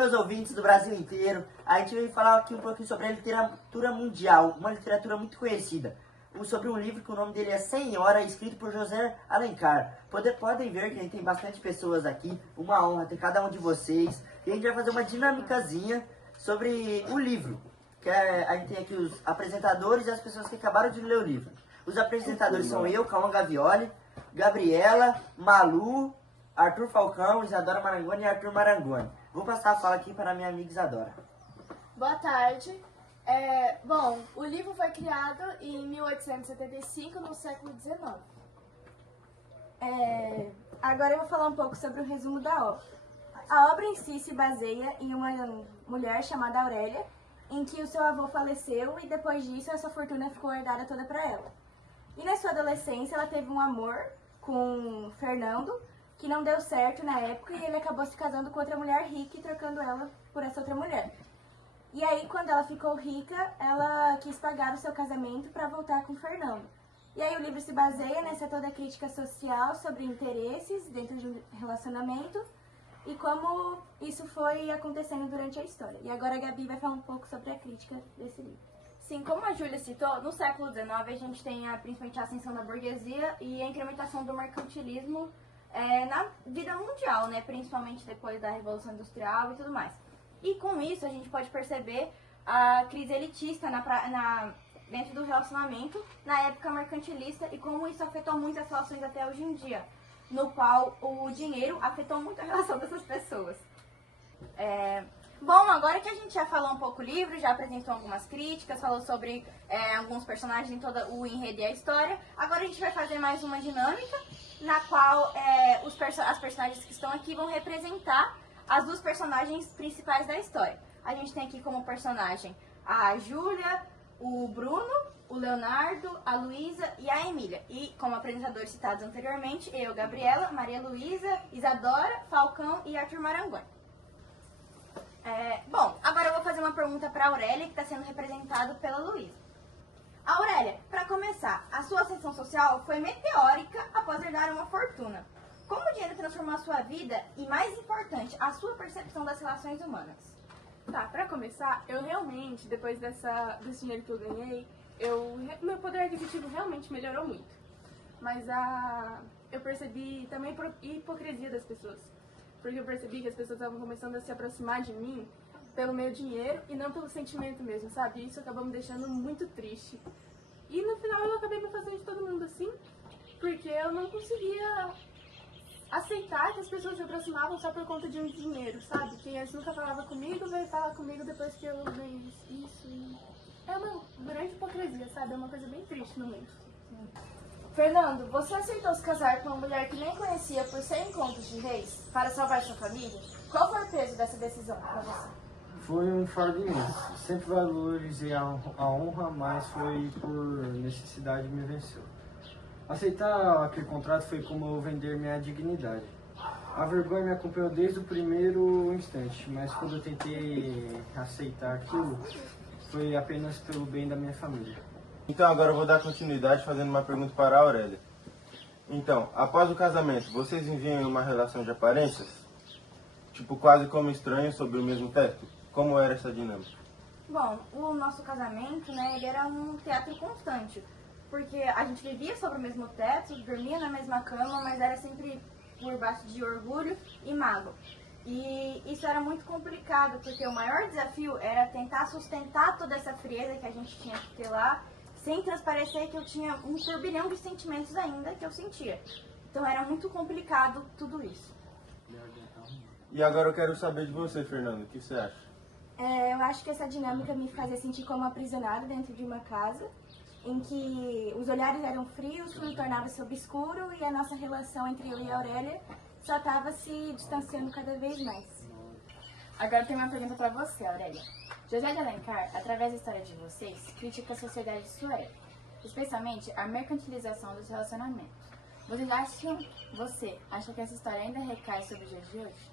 meus ouvintes do Brasil inteiro. A gente veio falar aqui um pouquinho sobre a literatura mundial, uma literatura muito conhecida. Sobre um livro que o nome dele é Senhora, escrito por José Alencar. Podem ver que a gente tem bastante pessoas aqui, uma honra ter cada um de vocês. E a gente vai fazer uma dinâmicazinha sobre o livro. A gente tem aqui os apresentadores e as pessoas que acabaram de ler o livro. Os apresentadores são eu, Calma Gavioli, Gabriela, Malu, Arthur Falcão, Isadora Marangoni e Arthur Marangoni. Vou passar a fala aqui para a minha amiga Isadora. Boa tarde. Bom, o livro foi criado em 1875, no século XIX. Agora eu vou falar um pouco sobre o resumo da obra. A obra em si se baseia em uma mulher chamada Aurélia, em que o seu avô faleceu e depois disso a sua fortuna ficou herdada toda para ela. E na sua adolescência ela teve um amor com Fernando, que não deu certo na época e ele acabou se casando com outra mulher rica e trocando ela por essa outra mulher. E aí, quando ela ficou rica, ela quis pagar o seu casamento para voltar com o Fernando. E aí o livro se baseia nessa toda crítica social sobre interesses dentro de um relacionamento e como isso foi acontecendo durante a história. E agora a Gabi vai falar um pouco sobre a crítica desse livro. Sim, como a Júlia citou, no século XIX a gente tem principalmente a ascensão da burguesia e a incrementação do mercantilismo na vida mundial, né? Principalmente depois da Revolução Industrial e tudo mais. E com isso a gente pode perceber a crise elitista dentro do relacionamento na época mercantilista e como isso afetou muito as relações até hoje em dia, no qual o dinheiro afetou muito a relação dessas pessoas. Bom, agora que a gente já falou um pouco o livro, já apresentou algumas críticas, falou sobre alguns personagens em todo o enredo e a história, agora a gente vai fazer mais uma dinâmica na qual as personagens que estão aqui vão representar as duas personagens principais da história. A gente tem aqui como personagem a Júlia, o Bruno, o Leonardo, a Luísa e a Emília. E como apresentadores citados anteriormente, eu, Gabriela, Maria Luísa, Isadora, Falcão e Arthur Marangoni. Bom, agora eu vou fazer uma pergunta para a Aurélia, que está sendo representada pela Luísa. Aurélia, para começar, a sua ascensão social foi meteórica após herdar uma fortuna. Como o dinheiro transformou a sua vida e, mais importante, a sua percepção das relações humanas? Tá, pra começar, eu realmente, depois desse dinheiro que eu ganhei, meu poder aquisitivo realmente melhorou muito. Mas eu percebi também a hipocrisia das pessoas. Porque eu percebi que as pessoas estavam começando a se aproximar de mim pelo meu dinheiro e não pelo sentimento mesmo, sabe? Isso acabou me deixando muito triste. E no final eu acabei me afastando de todo mundo assim, porque eu não conseguia aceitar que as pessoas se aproximavam só por conta de um dinheiro, sabe? Quem antes nunca falava comigo veio falar comigo depois que eu ganhei isso. É uma grande hipocrisia, sabe? É uma coisa bem triste no mundo. Fernando, você aceitou se casar com uma mulher que nem conhecia por 100 contos de reis para salvar sua família? Qual foi o peso dessa decisão para você? Foi um fardo imenso. Sempre valorizei a honra, mas foi por necessidade me venceu. Aceitar aquele contrato foi como eu vender minha dignidade. A vergonha me acompanhou desde o primeiro instante, mas quando eu tentei aceitar aquilo, foi apenas pelo bem da minha família. Então agora eu vou dar continuidade fazendo uma pergunta para a Aurélia. Então, após o casamento, vocês viviam em uma relação de aparências? Tipo, quase como estranhos sob o mesmo teto? Como era essa dinâmica? Bom, o nosso casamento, né, ele era um teatro constante. Porque a gente vivia sobre o mesmo teto, dormia na mesma cama, mas era sempre por baixo de orgulho e mágoa. E isso era muito complicado, porque o maior desafio era tentar sustentar toda essa frieza que a gente tinha que ter lá, sem transparecer que eu tinha um turbilhão de sentimentos ainda que eu sentia. Então era muito complicado tudo isso. E agora eu quero saber de você, Fernando, o que você acha? Eu acho que essa dinâmica me fazia sentir como aprisionada dentro de uma casa, em que os olhares eram frios, tudo tornava-se obscuro e a nossa relação entre eu e a Aurélia só estava se distanciando cada vez mais. Agora tem uma pergunta para você, Aurélia. José de Alencar, através da história de vocês, critica a sociedade de sua época, especialmente a mercantilização dos relacionamentos. Você acha que essa história ainda recai sobre os dias de hoje?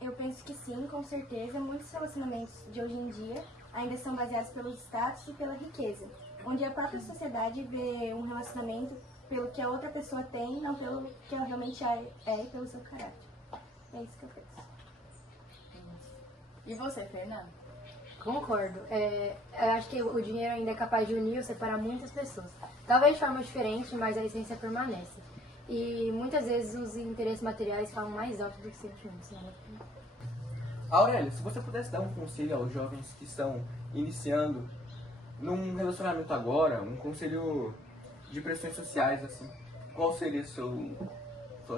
Eu penso que sim, com certeza. Muitos relacionamentos de hoje em dia ainda são baseados pelo status e pela riqueza, onde a própria sociedade vê um relacionamento pelo que a outra pessoa tem, não pelo que ela realmente é e pelo seu caráter. É isso que eu penso. E você, Fernando? Concordo. Eu acho que o dinheiro ainda é capaz de unir ou separar muitas pessoas. Talvez de forma diferente, mas a essência permanece. E muitas vezes os interesses materiais falam mais alto do que sentimentos. Né? Aurélia, se você pudesse dar um conselho aos jovens que estão iniciando num relacionamento agora, um conselho de pressões sociais, assim, qual seria sua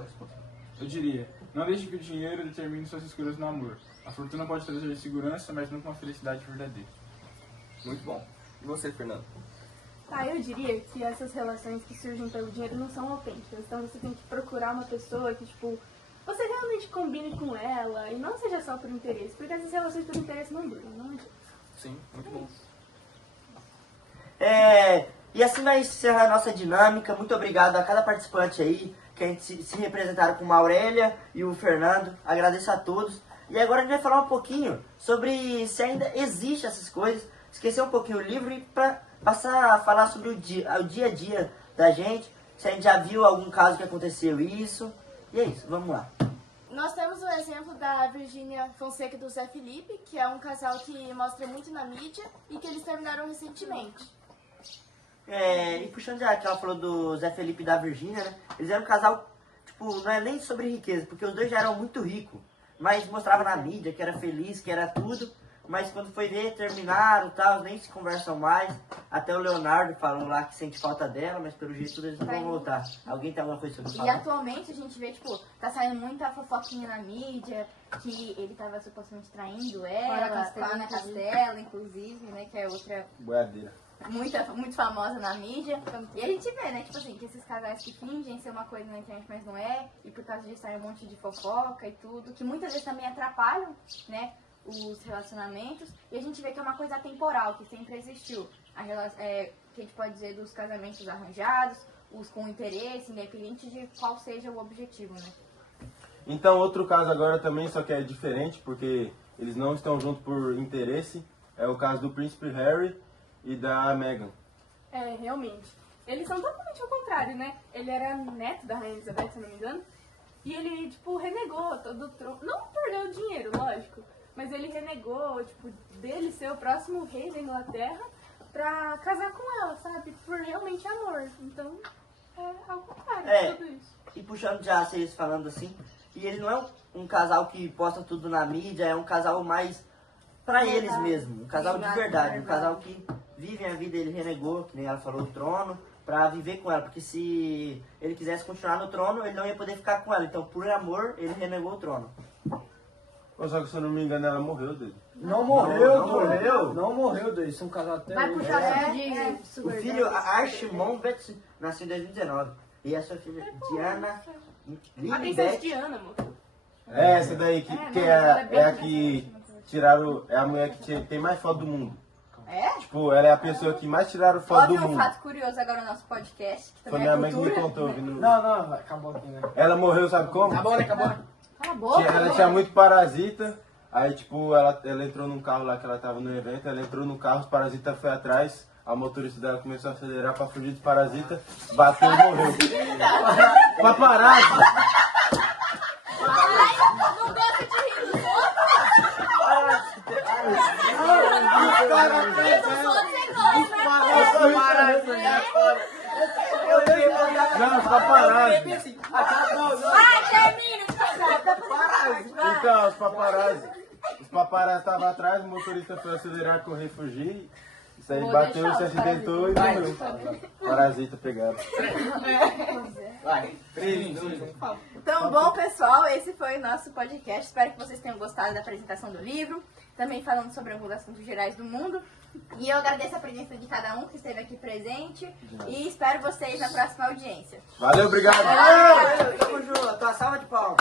resposta? Eu diria, não deixe que o dinheiro determine suas escolhas no amor. A fortuna pode trazer segurança, mas nunca uma felicidade verdadeira. Muito bom. E você, Fernando? Eu diria que essas relações que surgem pelo dinheiro não são autênticas. Então você tem que procurar uma pessoa que, tipo, você realmente combine com ela e não seja só por interesse. Porque essas relações por interesse não duram, não adianta. Sim, muito bom. E assim vai encerrar a nossa dinâmica. Muito obrigado a cada participante aí, que a gente se representaram como a Aurélia e o Fernando. Agradeço a todos. E agora a gente vai falar um pouquinho sobre se ainda existe essas coisas. Esquecer um pouquinho o livro e passar a falar sobre o dia a dia da gente. Se a gente já viu algum caso que aconteceu isso. E é isso, vamos lá. Nós temos o exemplo da Virgínia Fonseca e do Zé Felipe, que é um casal que mostra muito na mídia e que eles terminaram recentemente. E puxando já que ela falou do Zé Felipe e da Virgínia, né? Eles eram um casal, tipo, não é nem sobre riqueza, porque os dois já eram muito ricos. Mas mostrava na mídia que era feliz, que era tudo. Mas quando foi ver, terminaram e tal, nem se conversam mais. Até o Leonardo falou lá que sente falta dela, mas pelo jeito eles não vão voltar. Alguém tem alguma coisa sobre isso? E atualmente a gente vê, tipo, tá saindo muita fofoquinha na mídia, que ele tava supostamente traindo ela, com a Ana Castela, inclusive, né, que é outra Boiadeira. muito famosa na mídia. E a gente vê, né, tipo assim, que esses casais que fingem ser uma coisa na internet, mas não é, e por causa disso sai um monte de fofoca e tudo, que muitas vezes também atrapalham, né, os relacionamentos, e a gente vê que é uma coisa atemporal, que sempre existiu. Que a gente pode dizer dos casamentos arranjados, os com interesse, independente de qual seja o objetivo, né? Então, outro caso agora também, só que é diferente, porque eles não estão juntos por interesse, é o caso do príncipe Harry e da Meghan. Realmente. Eles são totalmente ao contrário, né? Ele era neto da Rainha Elizabeth, se eu não me engano, e ele, tipo, renegou todo o trono. Não perdeu o dinheiro, lógico, mas ele renegou, tipo, dele ser o próximo rei da Inglaterra pra casar com ela, sabe? Por realmente amor. Então, é ao contrário de tudo isso. E puxando já vocês falando assim, e ele não é um casal que posta tudo na mídia, é um casal mais pra eles mesmo. Um casal de verdade, um casal que vive a vida, ele renegou, que nem ela falou, o trono, pra viver com ela. Porque se ele quisesse continuar no trono, ele não ia poder ficar com ela. Então, por amor, ele renegou o trono. Só que se eu não me engano, ela morreu dele. Não morreu, dois. São casados até Vai hoje. puxar assunto de O filho Archimond Betts nasceu em 2019. E a sua filha Diana A princesa Lilibet. Diana, amor. Essa daí que é a que tiraram. É a mulher que tem mais foto do mundo. É? Tipo, ela é a pessoa que mais tiraram foto do Olha um mundo. fato curioso agora no nosso podcast, que Foi também minha é mãe que me cultura. contou. Vindo... Não, acabou aqui, né? Ela morreu, sabe como? Acabou, né? Acabou. Cala a boca. Ela tinha muito parasita. Aí, tipo, ela entrou num carro lá que ela tava no evento. Ela entrou no carro, os parasitas foi atrás. A motorista dela começou a acelerar pra fugir dos parasitas. Bateu e morreu. Paparazzi! Não gosta de rir dos Não, os paparazzi. Vai, termina, Então, os paparazzi. Os paparazzi estavam atrás, o motorista foi acelerar, correr, fugir. Isso aí bateu, se acidentou e morreu. Parasita pegado. Vai. 3, 2, 1. Então, bom, pessoal, esse foi o nosso podcast. Espero que vocês tenham gostado da apresentação do livro. Também falando sobre alguns assuntos gerais do mundo. E eu agradeço a presença de cada um que esteve aqui presente. E espero vocês na próxima audiência. Valeu, obrigado. Tamo junto, a salva de palmas.